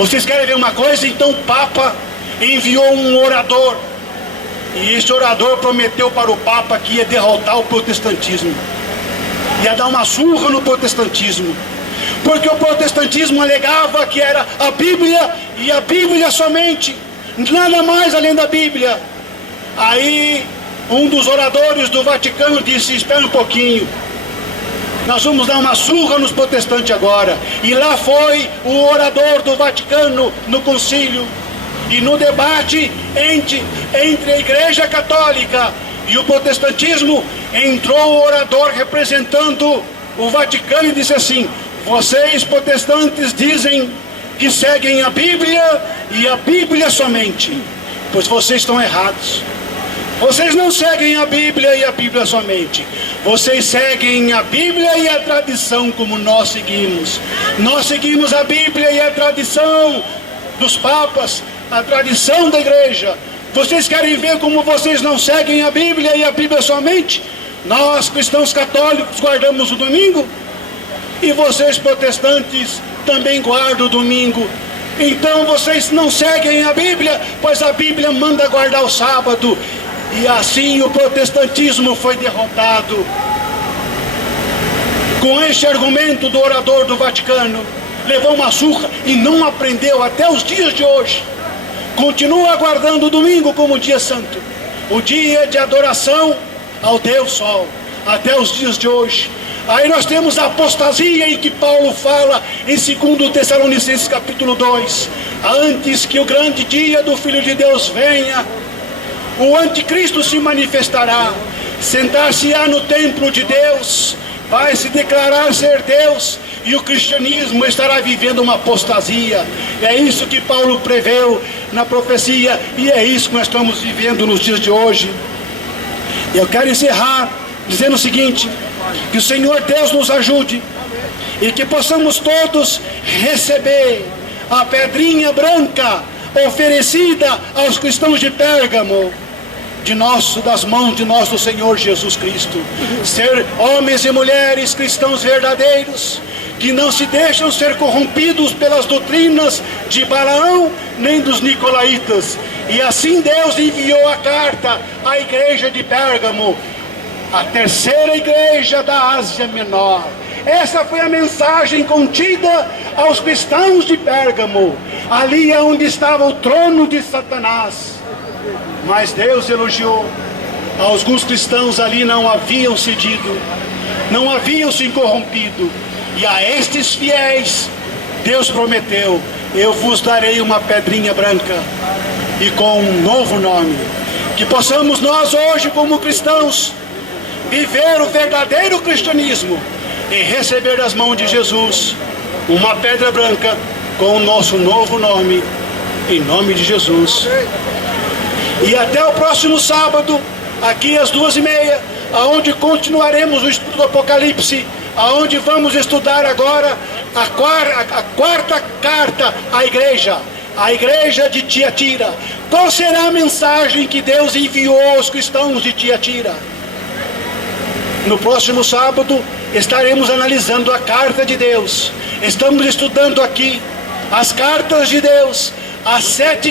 Vocês querem ver uma coisa? Então o Papa enviou um orador. E esse orador prometeu para o Papa que ia derrotar o protestantismo. Ia dar uma surra no protestantismo. Porque o protestantismo alegava que era a Bíblia e a Bíblia somente. Nada mais além da Bíblia. Aí um dos oradores do Vaticano disse: espera um pouquinho, nós vamos dar uma surra nos protestantes agora. E lá foi o orador do Vaticano no concílio. E no debate entre a Igreja Católica e o protestantismo, entrou o orador representando o Vaticano e disse assim: vocês protestantes dizem que seguem a Bíblia e a Bíblia somente. Pois vocês estão errados. Vocês não seguem a Bíblia e a Bíblia somente. Vocês seguem a Bíblia e a tradição como nós seguimos. Nós seguimos a Bíblia e a tradição dos papas, a tradição da igreja. Vocês querem ver como vocês não seguem a Bíblia e a Bíblia somente? Nós, cristãos católicos, guardamos o domingo. E vocês, protestantes, também guardam o domingo. Então vocês não seguem a Bíblia, pois a Bíblia manda guardar o sábado. E assim o protestantismo foi derrotado. Com este argumento do orador do Vaticano, levou uma surra e não aprendeu até os dias de hoje. Continua guardando o domingo como dia santo, o dia de adoração ao Deus Sol, até os dias de hoje. Aí nós temos a apostasia em que Paulo fala em 2 Tessalonicenses capítulo 2. Antes que o grande dia do Filho de Deus venha, o anticristo se manifestará, sentar-se-á no templo de Deus, vai se declarar ser Deus, e o cristianismo estará vivendo uma apostasia. É isso que Paulo preveu na profecia, e é isso que nós estamos vivendo nos dias de hoje. Eu quero encerrar dizendo o seguinte: que o Senhor Deus nos ajude, e que possamos todos receber a pedrinha branca oferecida aos cristãos de Pérgamo, das mãos de nosso Senhor Jesus Cristo. Ser homens e mulheres cristãos verdadeiros, que não se deixam ser corrompidos pelas doutrinas de Balaão nem dos nicolaítas. E assim Deus enviou a carta à igreja de Pérgamo, a terceira igreja da Ásia Menor. Essa foi a mensagem contida aos cristãos de Pérgamo. Ali é onde estava o trono de Satanás. Mas Deus elogiou. Alguns cristãos ali não haviam cedido, não haviam se corrompido. E a estes fiéis, Deus prometeu: eu vos darei uma pedrinha branca e com um novo nome. Que possamos nós hoje, como cristãos, viver o verdadeiro cristianismo e receber das mãos de Jesus uma pedra branca com o nosso novo nome, em nome de Jesus. E até o próximo sábado, aqui às 2h30, aonde continuaremos o estudo do Apocalipse, aonde vamos estudar agora a quarta carta à igreja, a igreja de Tiatira. Qual será a mensagem que Deus enviou aos cristãos de Tiatira? No próximo sábado estaremos analisando a carta de Deus. Estamos estudando aqui as cartas de Deus, as 7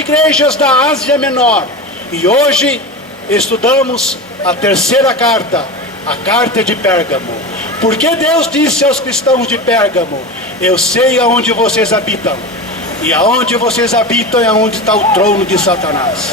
igrejas da Ásia Menor. E hoje estudamos a terceira carta, a carta de Pérgamo. Porque Deus disse aos cristãos de Pérgamo: eu sei aonde vocês habitam, e aonde vocês habitam é onde está o trono de Satanás.